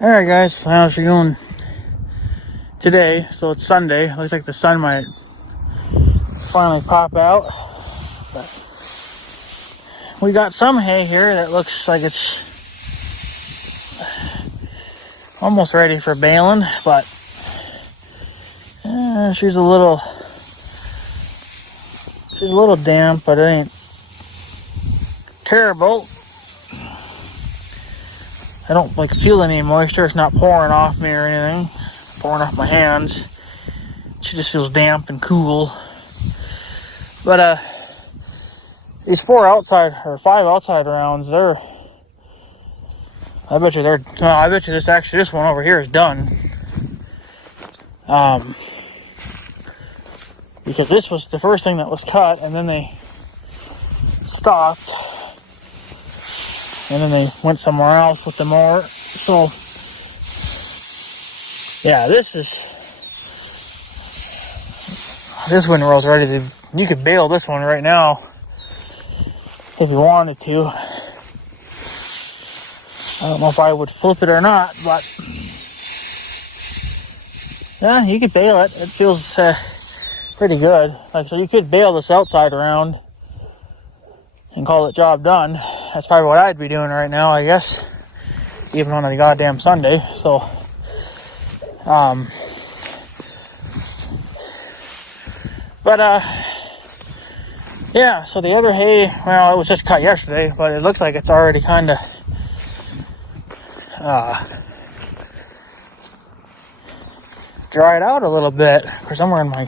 Alright guys, how's it going today? So it's Sunday. Looks like the sun might finally pop out. But we got some hay here that looks like it's almost ready for baling, but she's a little damp, but it ain't terrible. I don't feel any moisture. It's not pouring off me or anything, pouring off my hands. She just feels damp and cool. But these 5 outside rounds, I bet you this one over here is done. Because this was the first thing that was cut, and then they stopped. And then they went somewhere else with the mower. So, yeah, this windrow's ready to... You could bale this one right now if you wanted to. I don't know if I would flip it or not, but... yeah, you could bale it. It feels pretty good. So you could bale this outside around and call it job done. That's probably what I'd be doing right now, I guess. Even on a goddamn Sunday. So, yeah, so the other hay, well, it was just cut yesterday, but it looks like it's already kind of, dried out a little bit. For somewhere in my,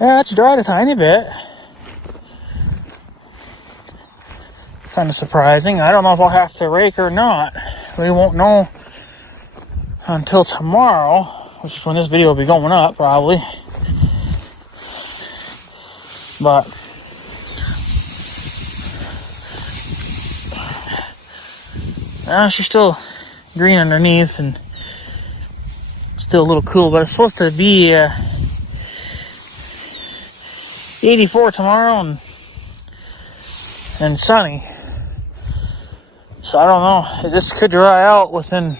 yeah, it's dried a tiny bit. Kind of surprising. I don't know if I'll have to rake or not. We won't know until tomorrow, which is when this video will be going up, probably. But she's still green underneath and still a little cool, but it's supposed to be 84 tomorrow and sunny. So I don't know. This could dry out within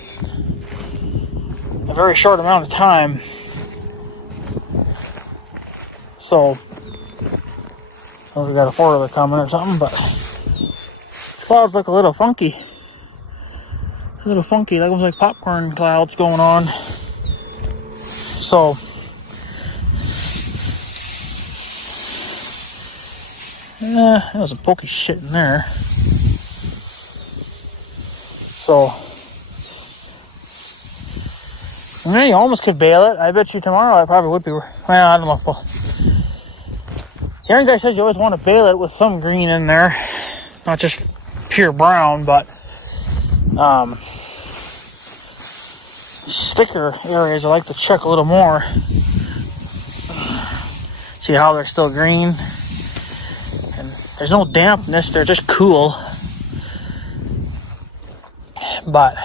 a very short amount of time. So we got a 4-wheeler coming or something, but clouds look a little funky. Like almost like popcorn clouds going on. So there was some pokey shit in there. So, I mean, you almost could bale it. I bet you tomorrow I probably would be. Well, I don't know if the iron guy says you always want to bale it with some green in there, not just pure brown, but thicker areas I like to check a little more. See how they're still green, and there's no dampness. They're just cool. But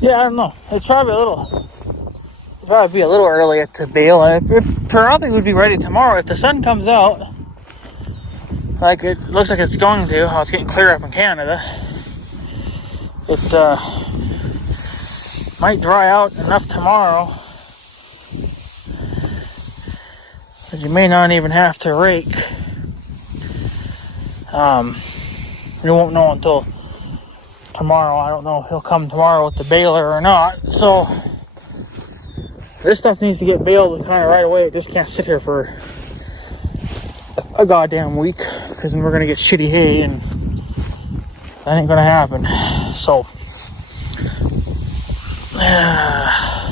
yeah, I don't know. It'd probably be a little early to bale. It probably would be ready tomorrow if the sun comes out, like it looks like it's going to. Oh, it's getting clear up in Canada. It might dry out enough tomorrow that you may not even have to rake. You won't know until tomorrow. I don't know if he'll come tomorrow with the baler or not. So this stuff needs to get baled kind of right away. It just can't sit here for a goddamn week, because then we're gonna get shitty hay, and that ain't gonna happen. So yeah,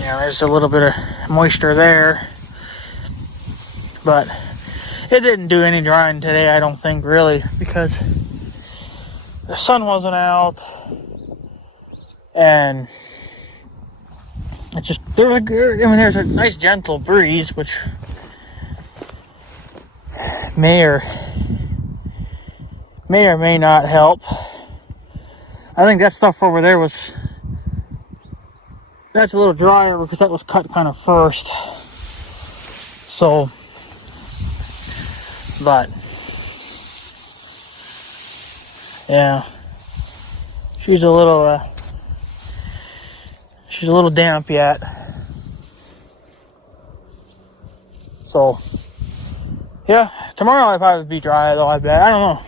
there's a little bit of moisture there, but it didn't do any drying today, I don't think, really, because the sun wasn't out, and it's just, there's a nice gentle breeze, which may or may not help. I think that stuff over there that's a little drier because that was cut kind of first. So, but Yeah. She's a little damp yet. So, yeah, tomorrow I'll probably be dry though, I bet. I don't know.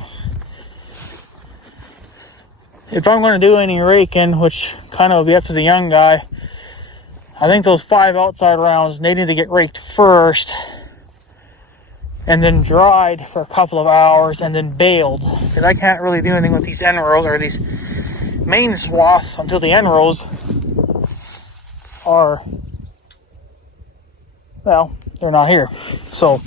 If I'm going to do any raking, which kind of will be up to the young guy, I think those 5 outside rounds, they need to get raked first and then dried for a couple of hours and then baled. Because I can't really do anything with these end rows or these main swaths until the end rows are, well, they're not here. So,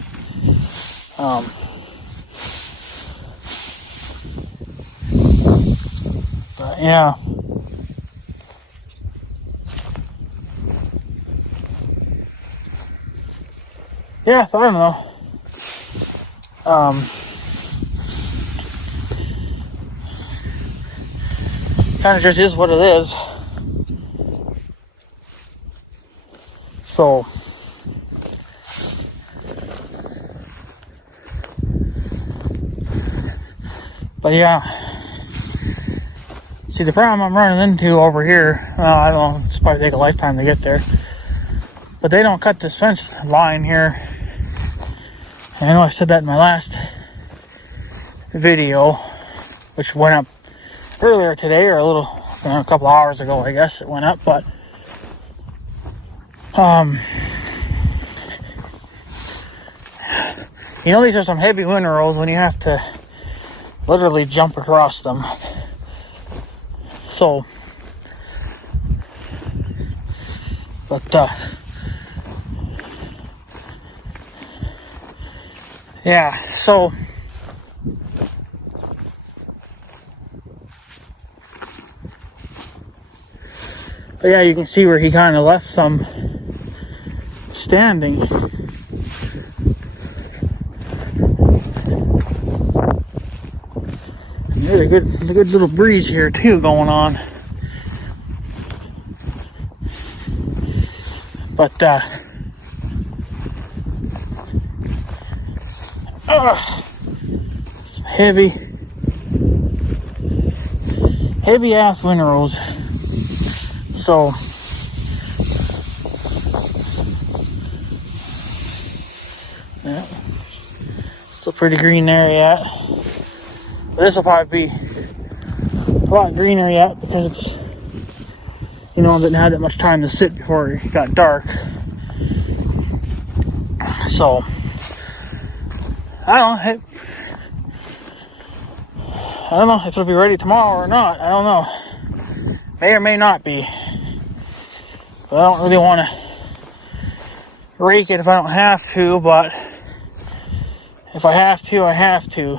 but yeah. Yeah, so I don't know. Kind of just is what it is. So, but yeah. See, the problem I'm running into over here, well, I don't know, it's probably take a lifetime to get there. But they don't cut this fence line here. And I know I said that in my last video, which went up earlier today, or a couple hours ago, I guess it went up. But you know, these are some heavy windrows when you have to literally jump across them. So, but yeah, so but yeah, you can see where he kind of left some standing. And there's a good little breeze here too going on. But some heavy ass windrows. So yeah, still pretty green there yet. But this will probably be a lot greener yet because it's, you know, didn't have that much time to sit before it got dark. So I don't know if it'll be ready tomorrow or not. I don't know. May or may not be. But I don't really want to rake it if I don't have to, but if I have to, I have to.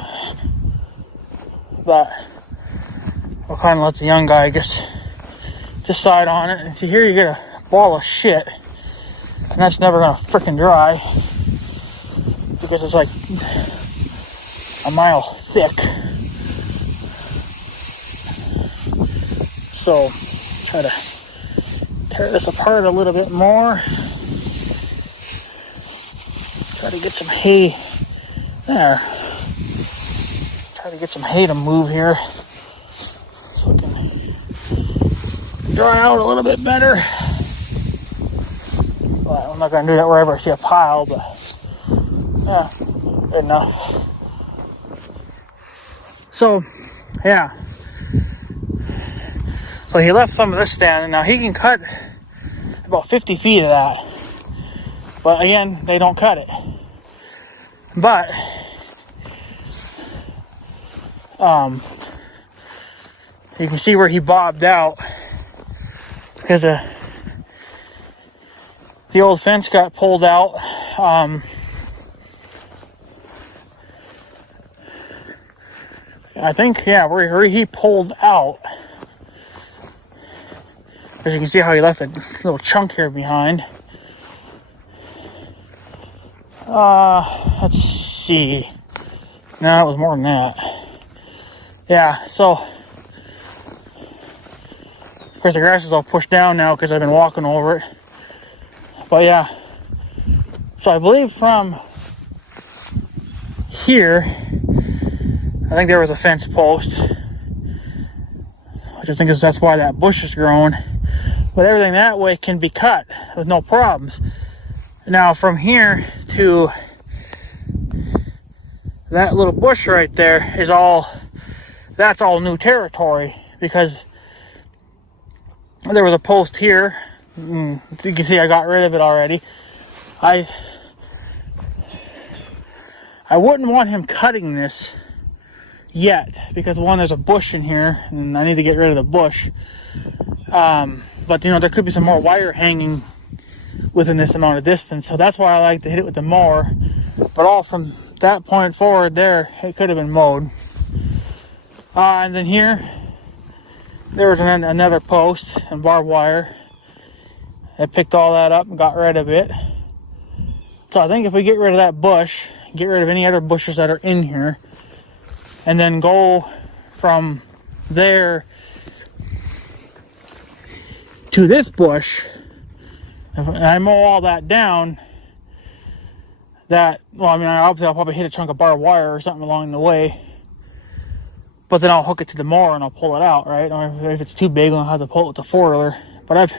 But I'll kind of let the young guy, I guess, decide on it. And here you get a ball of shit, and that's never gonna freaking dry because it's like a mile thick. So try to tear this apart a little bit more. Try to get some hay there. Try to get some hay to move here so it can dry out a little bit better. Well, I'm not going to do that wherever I see a pile, but yeah, good enough. So, yeah. So he left some of this standing. Now he can cut about 50 feet of that. But again, they don't cut it. But you can see where he bobbed out because the old fence got pulled out. I think, yeah, where he pulled out. As you can see how he left a little chunk here behind. Let's see. No, it was more than that. Yeah, so of course the grass is all pushed down now because I've been walking over it. But yeah, so I believe from here, I think there was a fence post. which I think that's why that bush is growing. But everything that way can be cut with no problems. Now from here to that little bush right there is that's all new territory, because there was a post here. As you can see, I got rid of it already. I wouldn't want him cutting this yet, because one, there's a bush in here and I need to get rid of the bush. But you know, there could be some more wire hanging within this amount of distance, so that's why I like to hit it with the mower. But all from that point forward there, it could have been mowed. And then here there was another post and barbed wire. I picked all that up and got rid of it. So I think if we get rid of that bush, get rid of any other bushes that are in here, and then go from there to this bush, if I mow all that down, well, I mean, obviously I'll probably hit a chunk of barbed wire or something along the way, but then I'll hook it to the mower and I'll pull it out, right? Or if it's too big, I'll have to pull it with the four-wheeler. But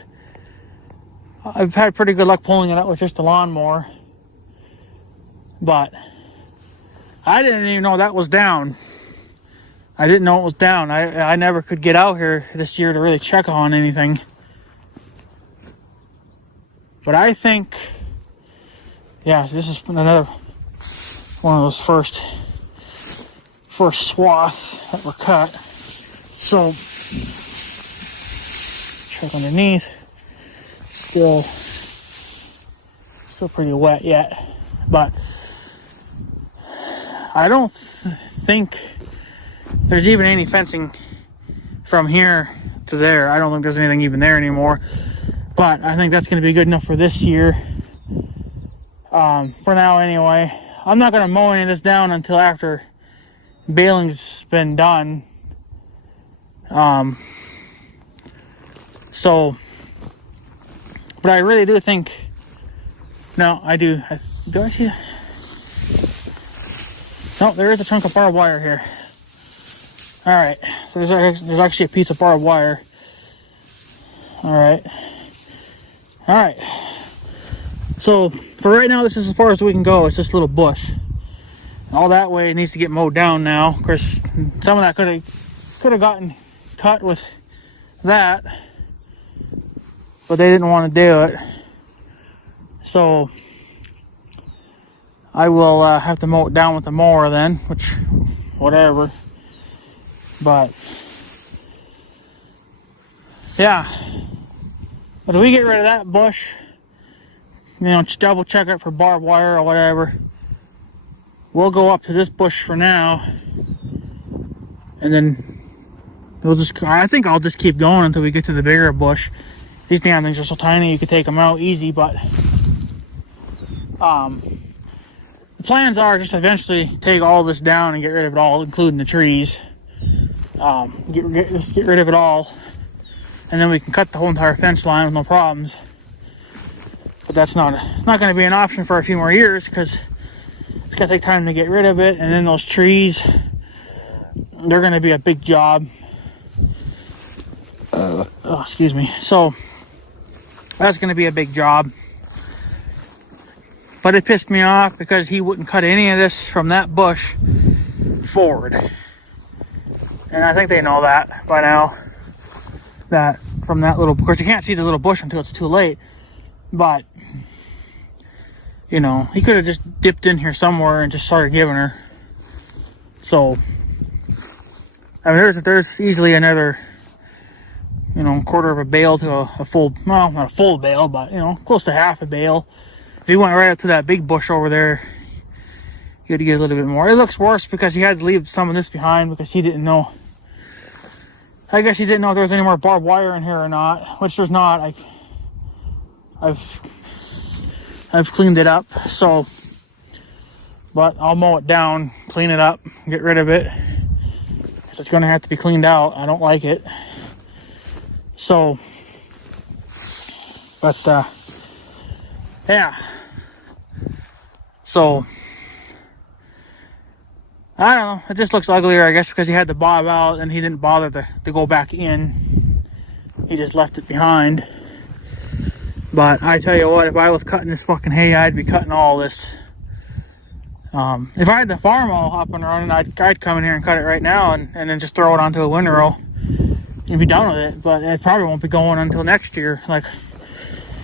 I've had pretty good luck pulling it out with just a lawnmower. But I didn't even know that was down. I didn't know it was down. I never could get out here this year to really check on anything. But I think, yeah, this is another one of those first swaths that were cut. So check underneath. Still pretty wet yet, but I don't think there's even any fencing from here to there. I don't think there's anything even there anymore, but I think that's going to be good enough for this year, for now anyway. I'm not going to mow any of this down until after baling's been done. But I really do think, no, I do. Do I see? No, there is a chunk of barbed wire here. All right, so there's actually a piece of barbed wire. All right. So for right now, this is as far as we can go. It's this little bush. All that way it needs to get mowed down now. Of course, some of that could have gotten cut with that, but they didn't want to do it. So I will have to mow it down with the mower then, which, whatever. But yeah, but if we get rid of that bush, you know, just double check it for barbed wire or whatever, we'll go up to this bush for now, and then I think I'll just keep going until we get to the bigger bush. These damn things are so tiny you can take them out easy, but the plans are just to eventually take all this down and get rid of it all, including the trees. Just get rid of it all, and then we can cut the whole entire fence line with no problems. But that's not going to be an option for a few more years, because it's going to take time to get rid of it, and then those trees, they're going to be a big job. Excuse me. So that's going to be a big job. But it pissed me off because he wouldn't cut any of this from that bush forward. And I think they know that by now. That from that little, of course you can't see the little bush until it's too late. But, you know, he could have just dipped in here somewhere and just started giving her. So, I mean, there's easily another, you know, quarter of a bale to a full, well, not a full bale, but, you know, close to half a bale. If he went right up to that big bush over there, he had to get a little bit more. It looks worse because he had to leave some of this behind because he didn't know. I guess he didn't know if there was any more barbed wire in here or not, which there's not. I've cleaned it up, so, but I'll mow it down, clean it up, get rid of it. So it's going to have to be cleaned out. I don't like it. So, but, yeah. So, I don't know. It just looks uglier, I guess, because he had to bob out and he didn't bother to go back in. He just left it behind. But I tell you what, if I was cutting this fucking hay, I'd be cutting all this. If I had the farm all up and running, I'd come in here and cut it right now and then just throw it onto a windrow and be done with it. But it probably won't be going until next year. Like,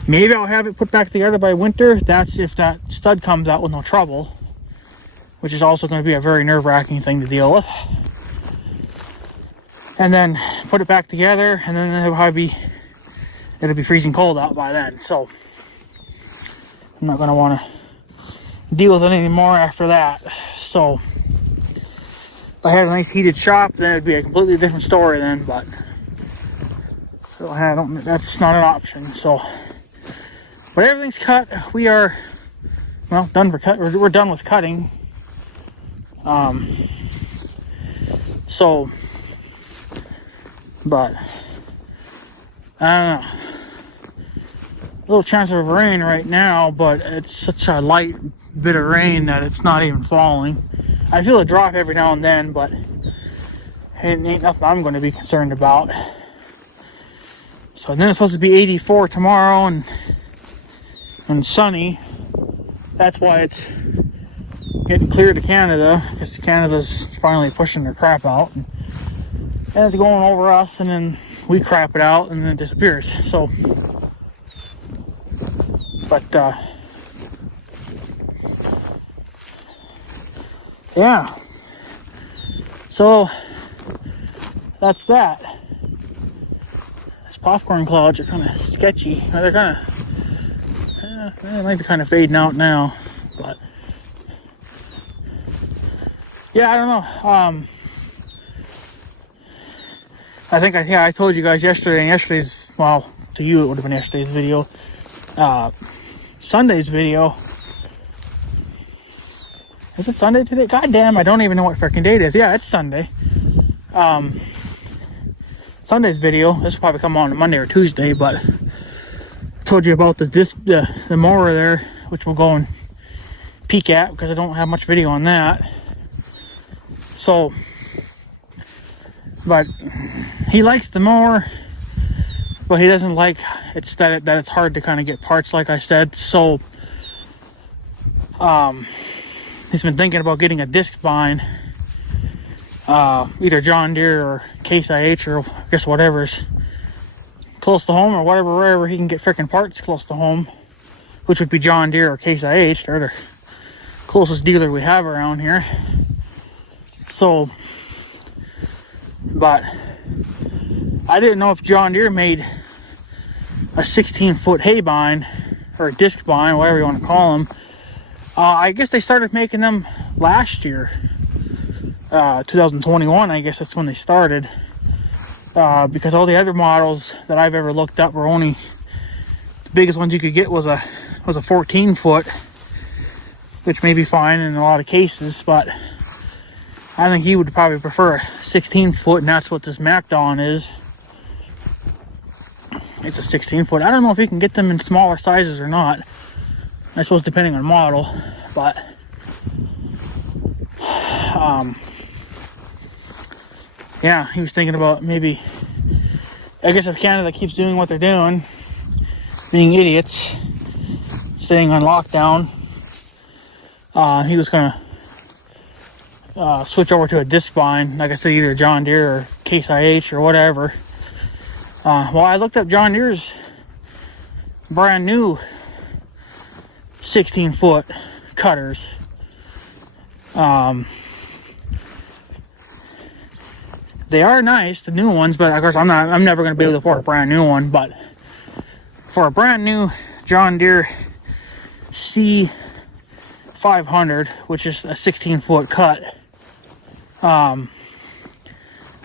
maybe I'll have it put back together by winter. That's if that stud comes out with no trouble, which is also going to be a very nerve-wracking thing to deal with. And then put it back together, and then it'll be freezing cold out by then. So I'm not going to want to deal with it anymore after that. So if I had a nice heated shop, then it'd be a completely different story then, but that's not an option. So, but everything's cut. We are, well, done for cut. We're done with cutting. So, but I don't know. A little chance of rain right now, but it's such a light bit of rain that it's not even falling. I feel a drop every now and then, but it ain't nothing I'm going to be concerned about. So then it's supposed to be 84 tomorrow and sunny. That's why it's getting clear to Canada, because Canada's finally pushing their crap out. And it's going over us, and then we crap it out, and then it disappears. So, but, yeah. So, that's that. These popcorn clouds are kind of sketchy. They're kind of, they might be kind of fading out now, but yeah, I don't know. I think I told you guys yesterday, and yesterday's, well, to you it would have been yesterday's video. Sunday's video. Is it Sunday today? God damn, I don't even know what freaking day it is. Yeah, it's Sunday. Sunday's video, this will probably come on Monday or Tuesday, but I told you about the mower there, which we'll go and peek at because I don't have much video on that. So, but he likes the mower, but he doesn't like that it's hard to kind of get parts, like I said. So, he's been thinking about getting a disc bind, either John Deere or Case IH, or I guess whatever's close to home, or wherever he can get freaking parts close to home, which would be John Deere or Case IH. They're the closest dealer we have around here. So, but I didn't know if John Deere made a 16-foot hay bind, or a disc bind, whatever you want to call them. I guess they started making them last year, 2021, I guess that's when they started, because all the other models that I've ever looked up were only, the biggest ones you could get was a 14-foot, which may be fine in a lot of cases, but I think he would probably prefer a 16-foot, and that's what this MacDon is. It's a 16-foot. I don't know if you can get them in smaller sizes or not. I suppose depending on model, but yeah, he was thinking about maybe, I guess if Canada keeps doing what they're doing, being idiots, staying on lockdown, he was gonna switch over to a disc bind, like I said, either John Deere or Case IH or whatever. Well, I looked up John Deere's brand new 16-foot cutters. They are nice, the new ones, but of course I'm never going to be able to afford a brand new one. But for a brand new John Deere C500, which is a 16-foot cut, I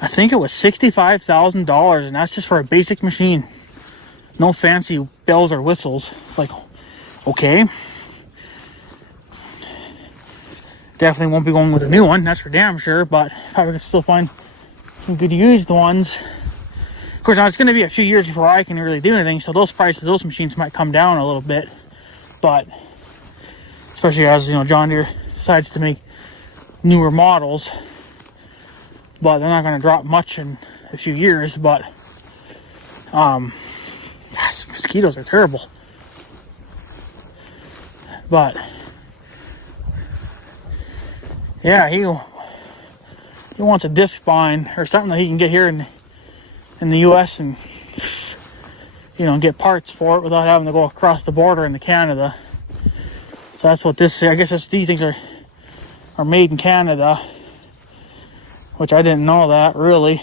think it was $65,000, and that's just for a basic machine. No fancy bells or whistles. It's like, okay. Definitely won't be going with a new one, that's for damn sure, but probably could still find some good used ones. Of course, now it's going to be a few years before I can really do anything, so those prices of those machines might come down a little bit. But especially as, you know, John Deere decides to make newer models, but they're not going to drop much in a few years. But gosh, mosquitoes are terrible. But yeah, he wants a disc spine or something that he can get here in the U.S. and, you know, get parts for it without having to go across the border into Canada. So that's what this, I guess these things are made in Canada, which I didn't know that really.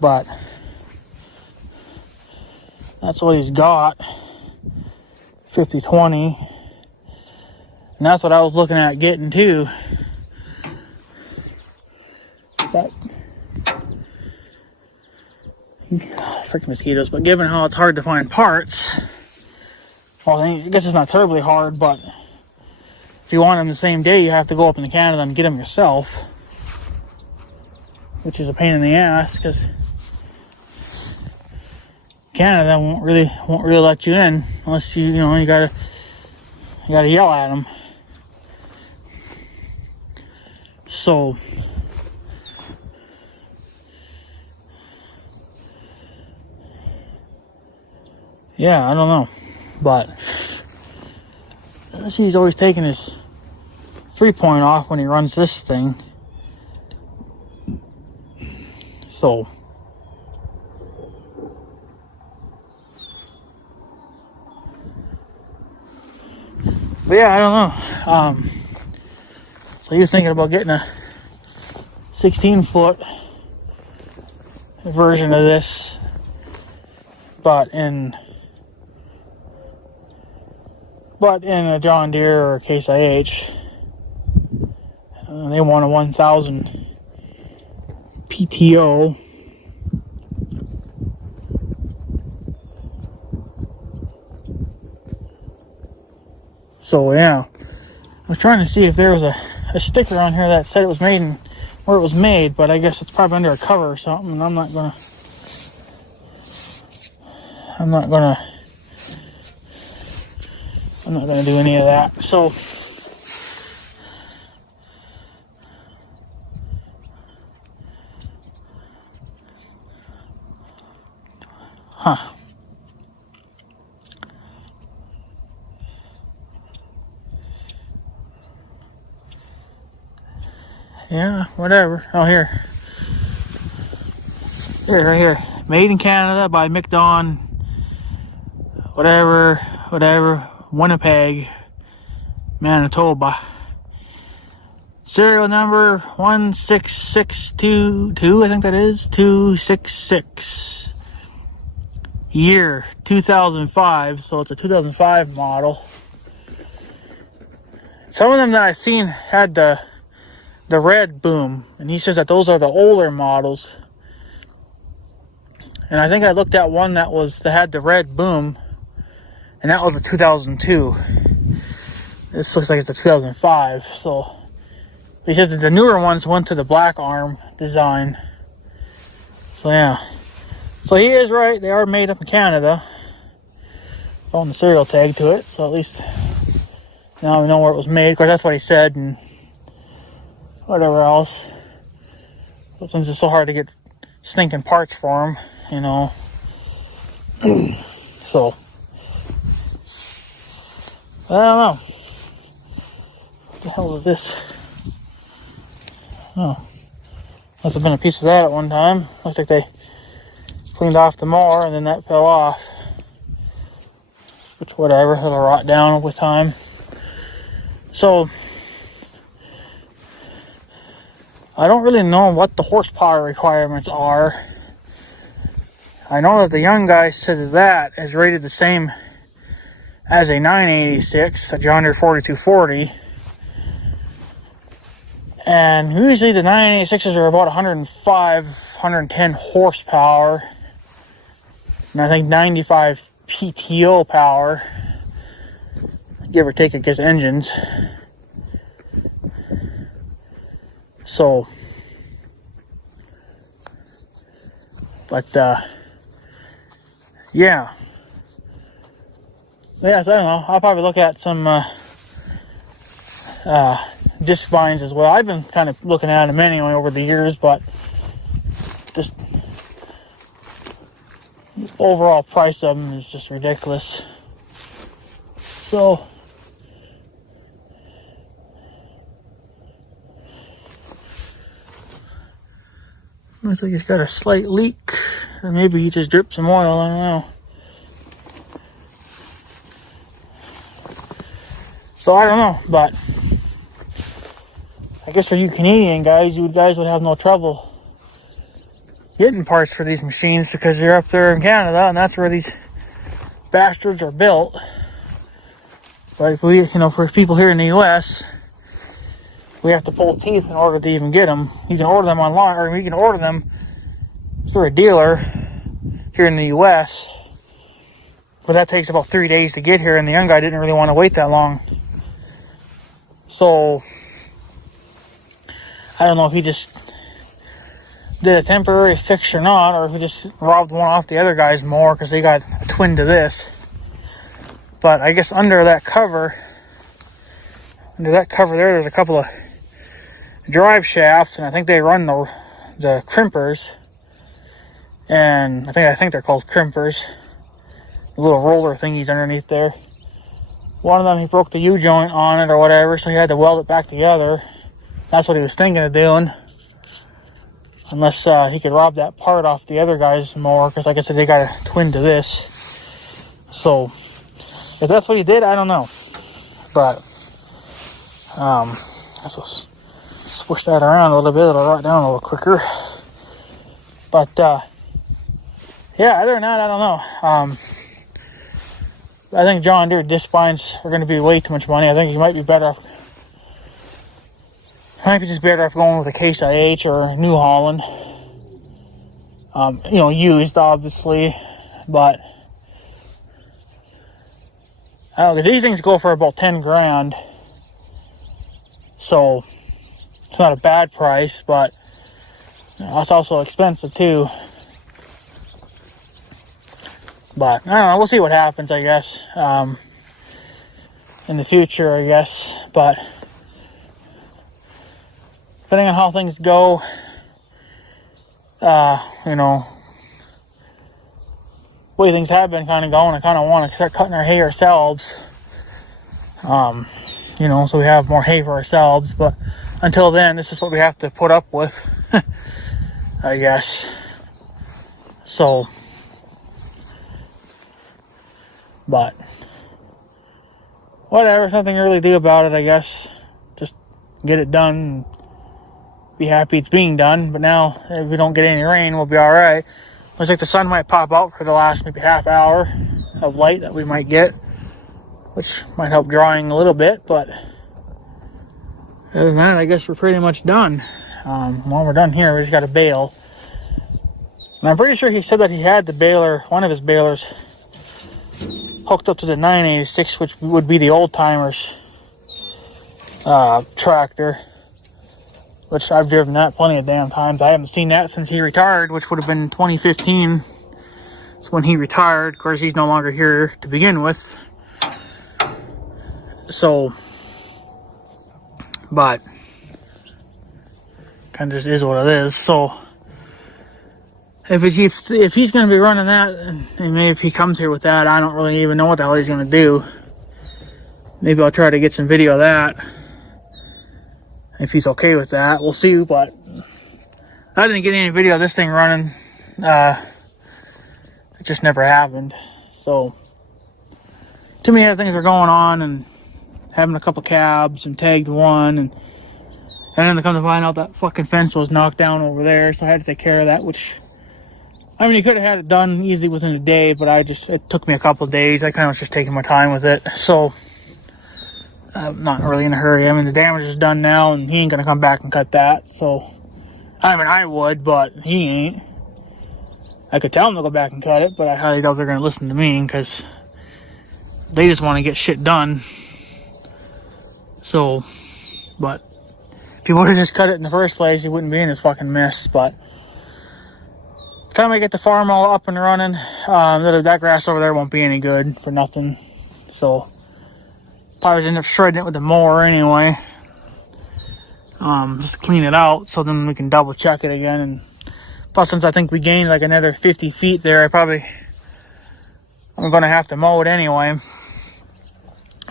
But that's what he's got, 50/20, and that's what I was looking at getting too. But freaking mosquitoes! But given how it's hard to find parts, well, I guess it's not terribly hard. But if you want them the same day, you have to go up into Canada and get them yourself, which is a pain in the ass because Canada won't really let you in unless you gotta yell at them. So yeah, I don't know, but see, he's always taking his 3-point off when he runs this thing. So but yeah, I don't know. So he was thinking about getting a 16-foot version of this, but in a John Deere or a Case IH. They want a 1000 PTO. So yeah, I was trying to see if there was a sticker on here that said it was made in where it was made, but I guess it's probably under a cover or something, and I'm not gonna do any of that. So yeah, whatever. Oh, here, right here. Made in Canada by McDon. Whatever. Winnipeg, Manitoba. Serial number 16622. I think that is 266. Year 2005. So it's a 2005 model. Some of them that I've seen had the red boom, and he says that those are the older models. And I think I looked at one that had the red boom, and that was a 2002. This looks like it's a 2005. So he says that the newer ones went to the black arm design. So yeah, so he is right. They are made up in Canada on the serial tag to it. So at least now we know where it was made. Of course, that's what he said, and whatever else. But since it's so hard to get stinking parts for him, you know. So I don't know. What the hell is this? Oh, must have been a piece of that at one time. Looks like they cleaned off the mower and then that fell off. Which, whatever, it'll rot down with time. So I don't really know what the horsepower requirements are. I know that the young guy said that is rated the same as a 986, a John Deere 4240. And usually the 986s are about 105, 110 horsepower. And I think 95 PTO power, give or take, I guess, engines. So, but, yeah. Yeah, so I don't know. I'll probably look at some disc vines as well. I've been kind of looking at them anyway over the years, but just overall price of them is just ridiculous. So looks like he's got a slight leak, or maybe he just dripped some oil. I don't know. So I don't know, but I guess for you Canadian guys, you guys would have no trouble getting parts for these machines because you're up there in Canada and that's where these bastards are built. But if we, for people here in the US, we have to pull teeth in order to even get them. You can order them online, or you can order them through a dealer here in the US, but that takes about 3 days to get here, and the young guy didn't really want to wait that long. So I don't know if he just did a temporary fix or not, or if he just robbed one off the other guys more because they got a twin to this. But I guess under that cover there's a couple of drive shafts, and I think they run the crimpers, and I think they're called crimpers, the little roller thingies underneath there. One of them, he broke the U-joint on it or whatever, so he had to weld it back together. That's what he was thinking of doing. Unless he could rob that part off the other guys more, because like I said, they got a twin to this. So, if that's what he did, I don't know. But, let's swoosh that around a little bit, it'll rot down a little quicker. But, yeah, other than that, I don't know. I think John Deere disc vines are going to be way too much money. I think he might be better off. Might be just better off going with a Case IH or New Holland. Used obviously, but I don't know, because these things go for about 10 grand. So it's not a bad price, but it's also expensive too. But I don't know, we'll see what happens, I guess, in the future, I guess. But depending on how things go, the way things have been kind of going, I kind of want to start cutting our hay ourselves. So we have more hay for ourselves. But until then, this is what we have to put up with, I guess. So, but whatever, there's nothing to really do about it, I guess. Just get it done. Be happy it's being done. But now, if we don't get any rain, we'll be all right. Looks like the sun might pop out for the last maybe half hour of light that we might get, which might help drying a little bit. But other than that, I guess we're pretty much done. When we're done here, we just got to bale. And I'm pretty sure he said that he had the baler, one of his balers, hooked up to the 986, which would be the old timers tractor, which I've driven that plenty of damn times. I haven't seen that since he retired, which would have been 2015. That's when he retired. Of course, he's no longer here to begin with. So, but kind of just is what it is. So, if he's going to be running that, and maybe if he comes here with that, I don't really even know what the hell he's going to do. Maybe I'll try to get some video of that. If he's okay with that, we'll see. But I didn't get any video of this thing running. It just never happened. So, too many other things are going on, and having a couple cabs and tagged one, and then to come to find out that fucking fence was knocked down over there, so I had to take care of that, which, I mean, you could have had it done easily within a day, but it took me a couple of days. I kind of was just taking my time with it, so I'm not really in a hurry. I mean, the damage is done now, and he ain't gonna come back and cut that, so, I mean, I would, but he ain't. I could tell him to go back and cut it, but I highly doubt they're gonna listen to me, because they just want to get shit done. So, but if he would have just cut it in the first place, he wouldn't be in this fucking mess. But by the time I get the farm all up and running, that grass over there won't be any good for nothing. So probably end up shredding it with the mower anyway. Just to clean it out, so then we can double check it again. And plus, since I think we gained like another 50 feet there, I'm gonna have to mow it anyway,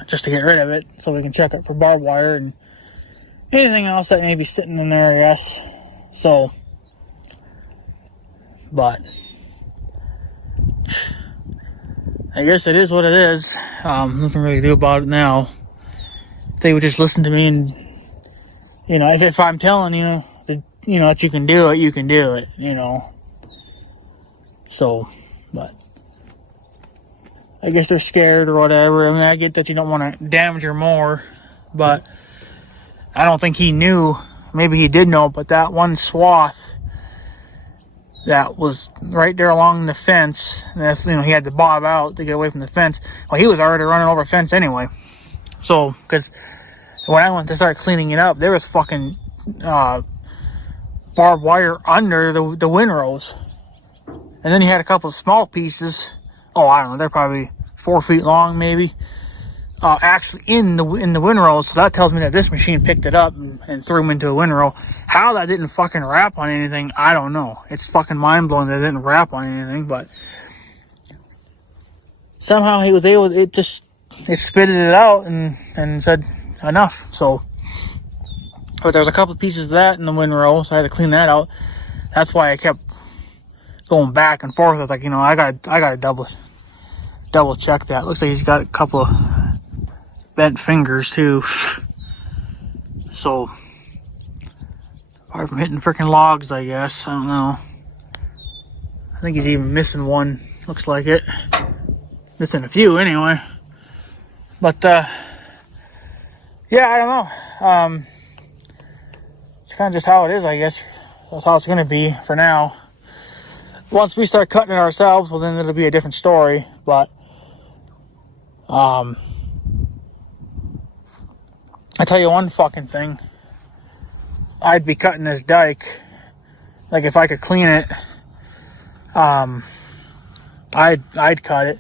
just to get rid of it, so we can check it for barbed wire and anything else that may be sitting in there, I guess. So, but I guess it is what it is. Nothing really to do about it now. If they would just listen to me, and you know, if I'm telling you that, you know, that you can do it, you can do it, you know. So, but I guess they're scared or whatever. I mean, I get that you don't want to damage your mower, but I don't think he knew. Maybe he did know, but that one swath that was right there along the fence, that's, you know, he had to bob out to get away from the fence. Well, he was already running over a fence anyway. So, because when I went to start cleaning it up, there was fucking barbed wire under the windrows. And then he had a couple of small pieces. Oh, I don't know, they're probably 4 feet long, maybe. Actually in the windrows, so that tells me that this machine picked it up and threw them into a windrow. How that didn't fucking wrap on anything, I don't know. It's fucking mind-blowing that it didn't wrap on anything, but somehow he was able, it spitted it out and said enough. So, but there was a couple of pieces of that in the windrow, so I had to clean that out. That's why I kept going back and forth. I was like, you know, I gotta double check that. Looks like he's got a couple of bent fingers too. So, apart from hitting freaking logs, I guess. I don't know. I think he's even missing one. Looks like it. Missing a few anyway. But, yeah, I don't know. It's kind of just how it is, I guess. That's how it's going to be for now. Once we start cutting it ourselves, well, then it'll be a different story. But, I tell you one fucking thing. I'd be cutting this dike. Like, if I could clean it, I'd cut it.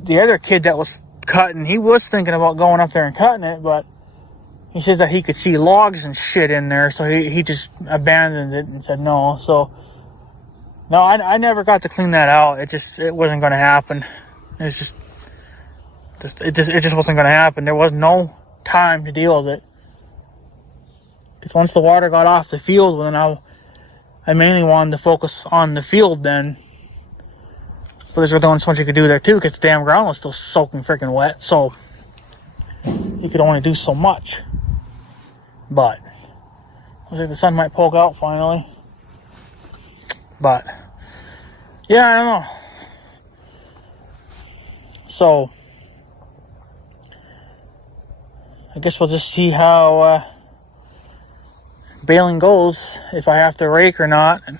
The other kid that was cutting, he was thinking about going up there and cutting it, but he says that he could see logs and shit in there, so he just abandoned it and said no. So, no, I never got to clean that out. It wasn't going to happen. It just wasn't going to happen. There was no time to deal with it. Because once the water got off the field, well, then I mainly wanted to focus on the field then. But there's only so much you could do there too, because the damn ground was still soaking freaking wet. So you could only do so much. But looks like the sun might poke out finally. But yeah, I don't know. So I guess we'll just see how baling goes, if I have to rake or not, and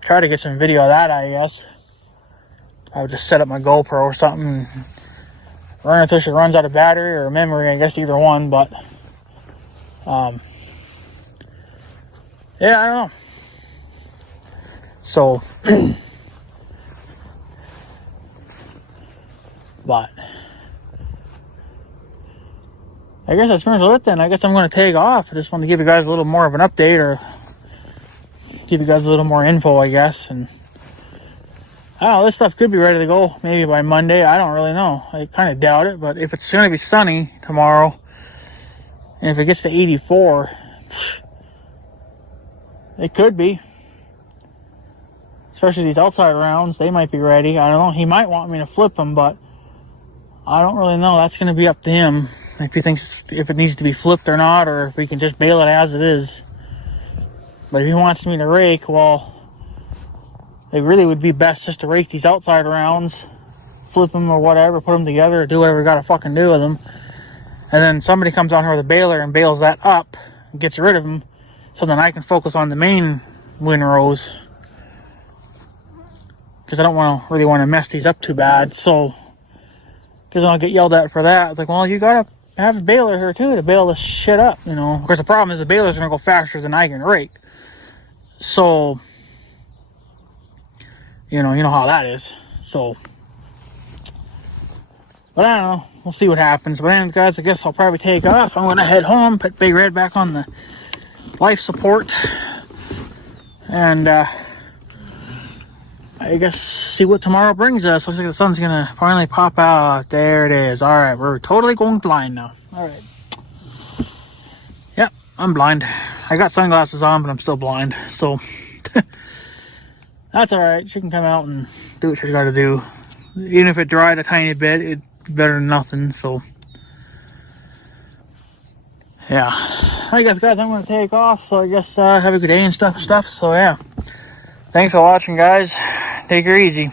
try to get some video of that, I guess. I would just set up my GoPro or something and run until she runs out of battery or memory, I guess either one, but yeah, I don't know. So but I guess that's pretty much it then. I guess I'm going to take off. I just want to give you guys a little more of an update, or give you guys a little more info, I guess. And I don't know, this stuff could be ready to go maybe by Monday. I don't really know. I kind of doubt it, but if it's going to be sunny tomorrow, and if it gets to 84, it could be. Especially these outside rounds, they might be ready. I don't know. He might want me to flip them, but I don't really know. That's going to be up to him. If he thinks if it needs to be flipped or not, or if we can just bail it as it is. But if he wants me to rake, well, it really would be best just to rake these outside rounds, flip them or whatever, put them together, or do whatever we gotta fucking do with them. And then somebody comes on here with a baler and bales that up and gets rid of them, so then I can focus on the main windrows. Because I don't really want to mess these up too bad, so, because I'll get yelled at for that. It's like, well, you gotta have a baler here too to bail this shit up, you know. Of course, the problem is the baler's gonna go faster than I can rake. So, you know how that is. So, But I don't know. We'll see what happens. But anyways, guys, I guess I'll probably take off. I'm going to head home, put Big Red back on the life support. And I guess see what tomorrow brings us. Looks like the sun's going to finally pop out. There it is. All right, we're totally going blind now. All right. Yep, I'm blind. I got sunglasses on, but I'm still blind. So that's all right. She can come out and do what she's got to do. Even if it dried a tiny bit, it's better than nothing. So yeah. I guess, guys, I'm going to take off. So I guess have a good day and stuff. So yeah. Thanks for watching, guys. Take her easy.